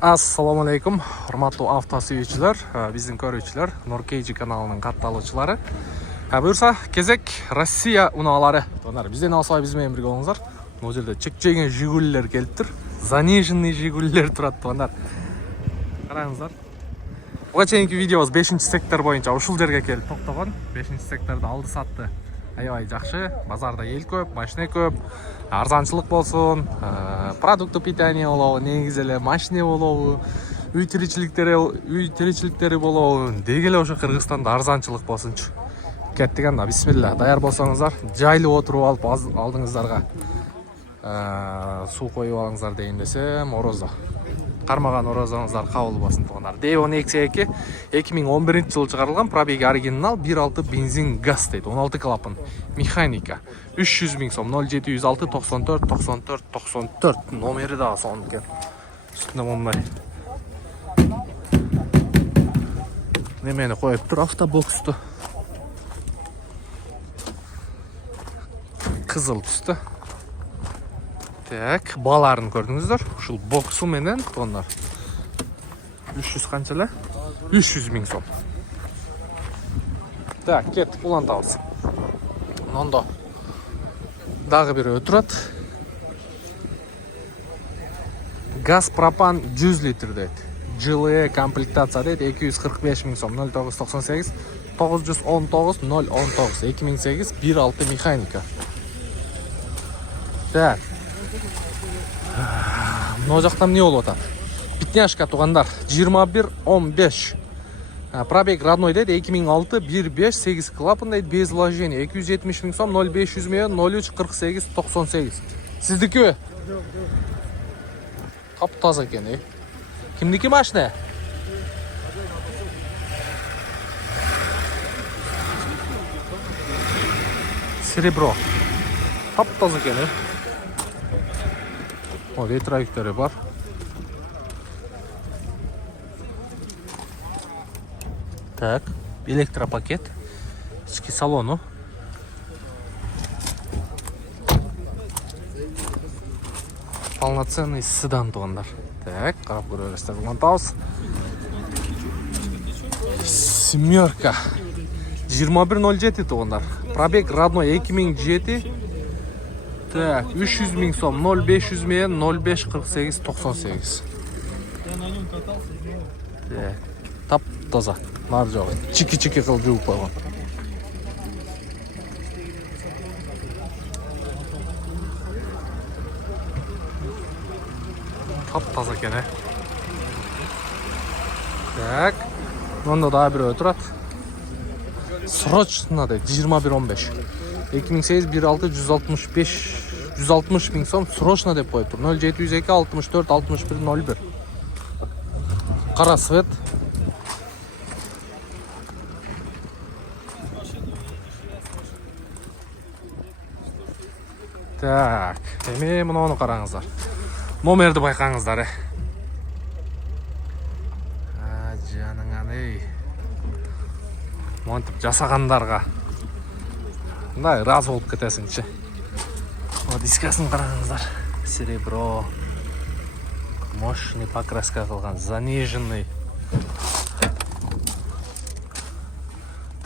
Assalamu alaikum, hurmatli avtosuyuvchilar, bizning ko'ruvchilar, Nurkeyji kanalining qattaloqchilari. Buyursa, kezek Rossiya unalari. To'nar, bizden alsay bizmen birga olingizlar. Bu yerda chekchegen Jigulilar kelibdir. Zanejinniy Jigulilar turadi, to'nar. Qarangizlar. Bugachagingi videomiz 5-sektor bo'yicha ushul yerga kelib to'xtagan. 5-sektorda aldı satdı. Ayoy yaxshi, bozorda el ko'p, mashina ko'p, arzonchilik bo'lsin, продукты питания bo'lovi, negizili mashina bo'lovi, uy tirikchiliklari bo'lovi, degila o'sha Qirg'izistonda arzonchilik bo'lsin-chi. Ketdiganda bismillah, tayyor bo'lsangizlar, joyli o'tirib olib oldingizlarga suv qo'yib olingizlar deyin desam, Orozo. Qarmagan Orozongizlar qabul bo'lsin to'g'rilar. Devon X2 2011-yil chiqarilgan, probegi original 1.6 benzin gaz deydi. 16 klapan, mexanika. 300 ming so'm, 0706 94 94 94 nomeri da son ekan. Üstüne bunday. Nemeni qo'yib tur avtoboksda. Qizil tusda. Так, баларын көрдіңіздер. Ушул боксу менен тоннар. 300 қанчалар? 300 миң сом. Так, кеттік улантабыз. Мында дагы бири өтүрат. Газ пропан 100 литр дейт. GLE комплектация дейт. 245 миң сом. 0998 919 019 2008 1.6 механика. Так. Мына жақтан не болып отыр? Битняшка туғандар 21-15. Пробег родной дейді 2006 1.5 8 клапан дейді без вложения 270 миң сом 0500 миллион 03 48 98. Сіздікі? Тап-таза екен, Кімдікі машина? Серебро. Тап-таза екен, ветровиктері бар. Так, электропакет. Ішкі салону. Полноценный седан туғандар. Так, қарап көріңіздер. Улантабыз. Семерка. 2107 туғандар. Пробег родной 2007. Так, 300 миң сом, 0500 мен 05 48 98. Так, тап-таза. Нар жоғы. Чики-чики қылып жуып қойған. Тап-таза екен, Так, онда да бір өтірат. Срочно дейді, 21-15. 2008 1.6 160 миң сом срочно деп қойып тұр. 0702 64 61 01. Қара свет. Так, еме мұны қараңыздар. Номерді байқаңыздар, Жаныңан, Монтып жасағандарға. Да, разы болып кетесіңші. Дискасын қараңыздар. Серебро. Мощный покраска қылған. Занеженный.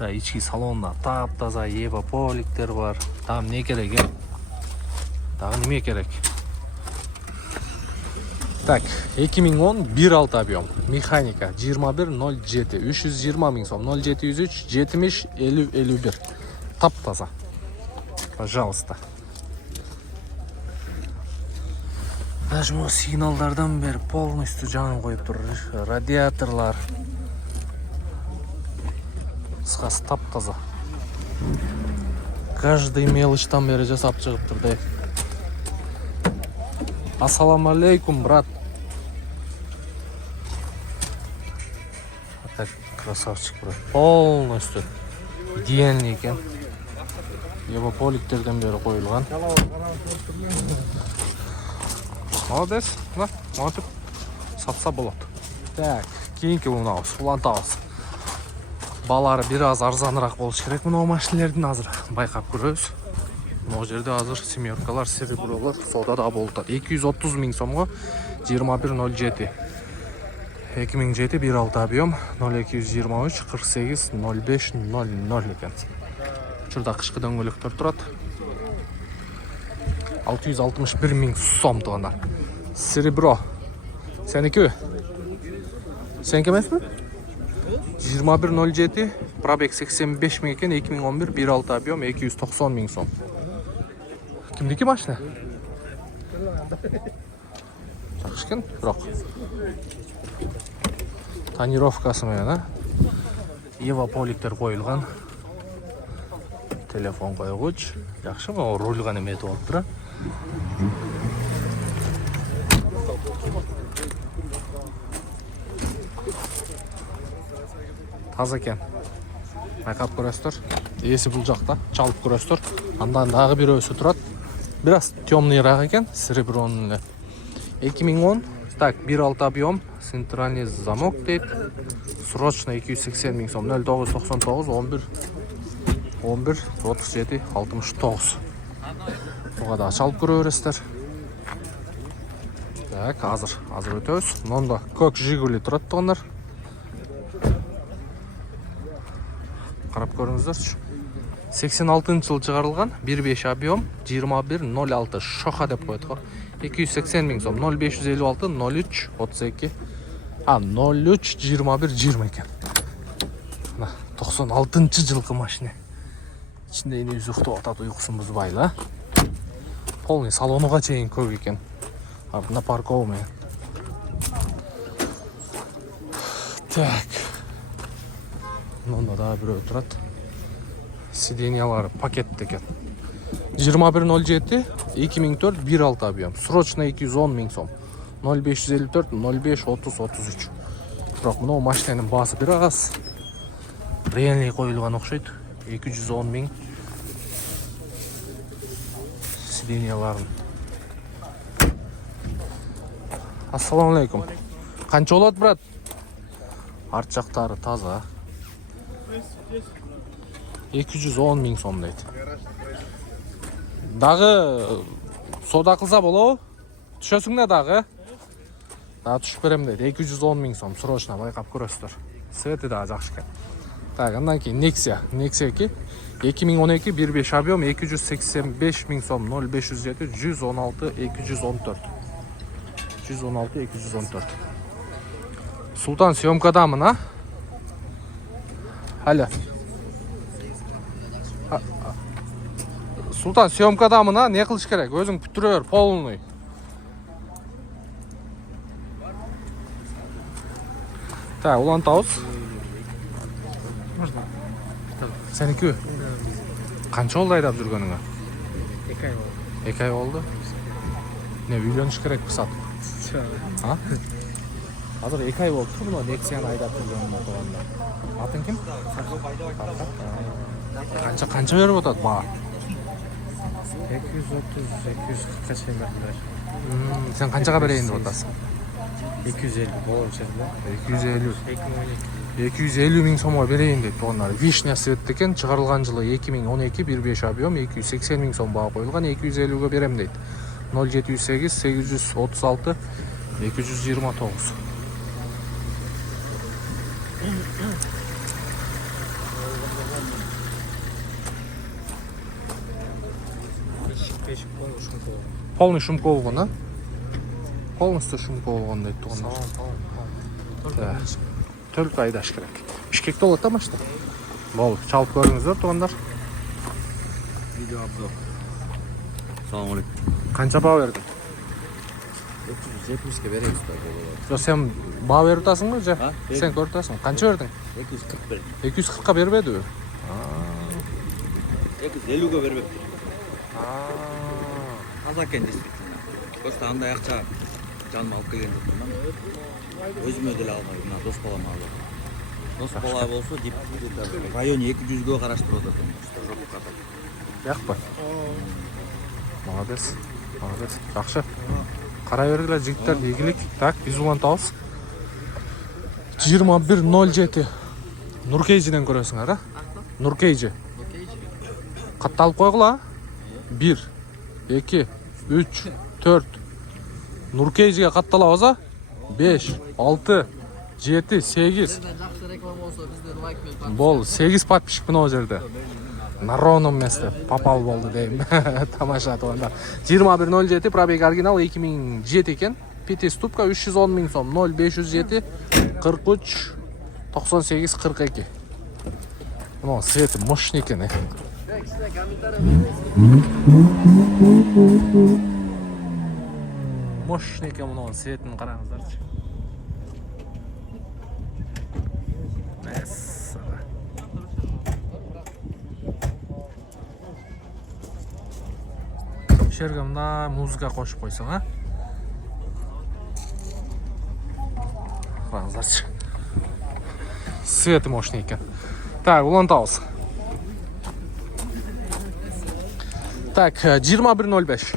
Ички салонда тап-таза евополиктер бар. Там не керек, Тағы неме керек? Так, 2010 1.6 объем. Механика 2107. 320 миң сом. 0703 70 50 51. Тап-таза. Пожалуйста. Даже бұл сигналдардан бері полностью жанын қойып тұр. Радиаторлар. Қысқасы тап-таза. Каждый мелочтан бері жасап шығып тұрды. Ассаламу алейкум, брат. Так, красавчик, брат. Полностью идеальный екен. Евополиктерден бері қойылған. Молодец, Монтып сатса болады. Так, кейінгі мұнауыз, улантауыз. Балары біраз арзанырақ болуш керек мұнау машинелердің азыр байқап көрөз. Мына жерде азыр семеркалар, серебролар саудада болтат. 230 миң сомго 2107. 2007 1.6 объем 0223 48 05 00 екен. Шурда кышкы дөңгөлөктөр турат. 661 миң сом тугандар. Серебро. Сеники? Сеники эмеспи? 2107 пробег 85 миң екен, 2011 1.6 объем 290 миң сом. Кимдики машина? Жакшы экен, бирок тонировкасы менен, Ева поликтер коюлган. Телефон койгуч. Жакшы, могу руль гана эметип алыптыр. Таза экен. Байкап көрөсүздөр. Эси бул жакта, чалып көрөсүздөр. Андан дагы бирөөсү турат. Бираз темныйраак экен, серебронун эле. 2010, так, 1.6 объем, центральный замок дейт. Срочно 280 миң сом, 0999 11 11 37 69. Буга да чалып көрө бересиздер. Так, азыр өтөбүз. Мында көк Жигули турат тугандар. Карап көрүңүздөрчү. 86-жылы чыгарылган, 1.5 объем, 2106 шоха деп коет го. 280 миң сом, 0556 03 32. 03 21 20 екен. 96-жылкы машина. Ичинде эне уктап атат, уйкусун бузбайлы. Полный салонуга чейин көк экен. На парковка менен. Так. Мында да бирөө турат. Сиденьялары пакет экен. 2107 2004 1.6 объем. Срочно 210 миң сом. 0554 05 30 33. Бирок мына машинанын баасы бир аз реальный коюлган окшойт. 210 миң. Сиденьяларын. Ассаламу алейкум. Канча болот, брат? Арт жактары таза. 210 миң сом дейт. Дагы сода кылса болобу? Түшөсүң да дагы? Дагы түшүп берем дейт. 210 миң сом, срочно байкап көрөсүздөр. Свети дагы жакшы экен. Так, андан кийин Nexia 2 2012 1.5 объем 285 миң сом, 0507 116 214. 116 214. Султан съемкадамын, Алло. Султан съемкадамын, не кылыш керек? Өзүң бүтүрө бер, полный. Так, улантабыз. Сеники? Канча болду айдап жүргөнүңө? 2 ай болду. 2 ай болду. Не, үйлөнүш керекпи сатып? А? Азыр 2 ай болду, мына Nexia айдап жүргөнүмө тооганда. Атың ким? Канча берип атат баа? 230-240 чейин бердилер. Сен канчага берейин деп атасың? 250 болот жерде. 250. 2012. 250 миң сомго берейин дейт тугандар. Вишня цвет экен, чыгарылган жылы 2012 1.5 объем 280 миң сом баа коюлган, 250ге берем дейт. 0708 836 229. Полный шумка болгон, а? Полностью шумка болгон дейт тугандар. Только айдаш керек. Бишкекте болот да машина? Болду, чалып көрүңүздөр тугандар. Видео обзор. Салам алейкум. Канча баа бердиң? 270ке беребиз да болот. Жо, сен баа берип атасыңбы же? Сен көрүп атасың. Канча бердиң? 240 бердим. 240ка бербедиби? 250ге бербептир. Таза экен действительно. Просто андай акча жаным алып келген жоктумун. Өзүмө деле албай, мына дос балам алып. Дос бала болсо деп в районе 200ге караштырып атат экен. Жокко атат. Жакпы? Молодец. Молодец. Жакшы. Карай бергиле жигиттер, ийгилик. Так, биз улантабыз. 2107 Нуркейжиден көрөсүңөр, а? Нуркейжи. Катталып койгула. 1 2 3 4 Нуркейжиге катталабыз, а? 5 6 7, 8. Жақсы реклама болса бізден лайк мен Бол 8 подписчик мына жерде. На ровном месте попал болды дейм. Тамаша туғандар. 2107 пробег оригинал 2007 екен. Пяти-ступка 310 000 сом. 0507 43 98 42. Мына светі мощный екен. Мощный екен мына светін қараңыздаршы. Шергамда музыка қошып қойсаң, а? Қараңыздаршы. Светі мощный екен. Так, улантауыз. Так, 2105.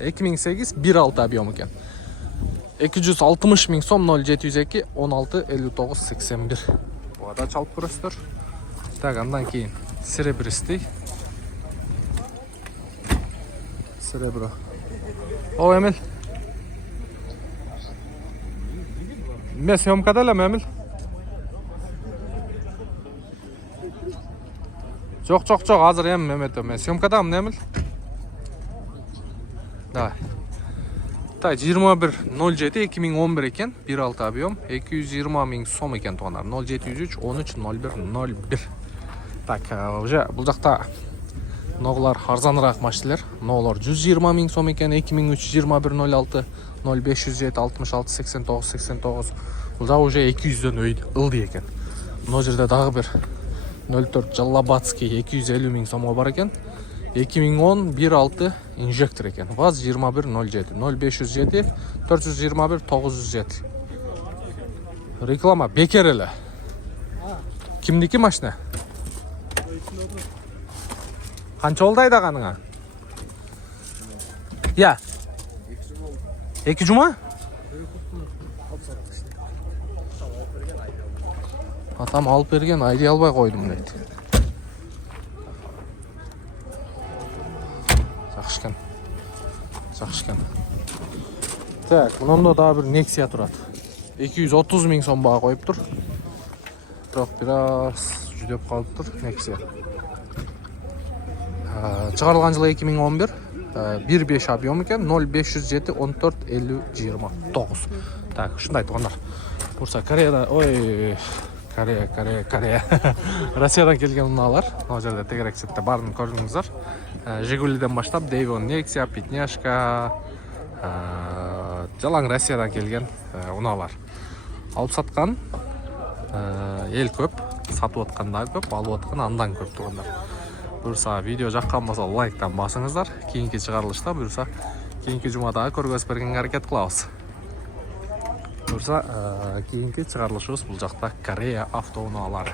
2008 1.6 объем екен. 260 000 сом 0702 16 59 81. Бұғада чалып көресіздер. Так, андан кейін серебристый. Серебро. О, Эмил. Мен съемкадалам, Эмил. Жоқ, азыр ем Мемет, мен съемкадамын, Эмил. Давай. Так, 2107 2011 екен, 1.6 объем, 220 000 сом екен туғандар. 0703 13 01 01. Так, уже бұл жақта ноғылар арзанырақ машинелер. Ноғылар 120 000 сом екен, 2321 06 0507 66 89 89. Бұл да уже 200-ден ылды екен. Мына жерде дағы бір 04 Жаллабатский 250 000 сомға бар екен. 2010 1.6 инжектор екен. ВАЗ 2107 0507 421 907. Реклама бекер елі. Кімдікі машина? Қанша олды айдағаныңа? Я. 2 жұма? Атам алып берген, айдай албай қойдым дейді. Жақшыкен. Так, мұнында да бір Nexia тұрады. 230 000 сом баға қойып тұр. Бірақ біраз жүдеп қалып тұр Nexia. Шығарылған жылы 2011. 1.5 объем екен, 0507 14 50 29. Так, шындай туғандар. Бұрса Кореяда, Корея. Россиядан келген ұналар. Ол жерде тегерек сетте барын көрдіңіздер. Жигулиден баштап, Дейвон, Nexia, Пятняшка, жалаң Россиядан келген ұналар. Алып сатқан ел көп, сатып отқанда көп, алып отқан андан көп туғандар. Бұйырса видео жаққан болса лайктан басыңыздар. Кейінгі шығарылышта бұйырса кейінгі жұмадағы көргөз берген әрекет қылауыз. Бұйырса кейінгі шығарылышымыз бұл жақта Корея автоунаалары.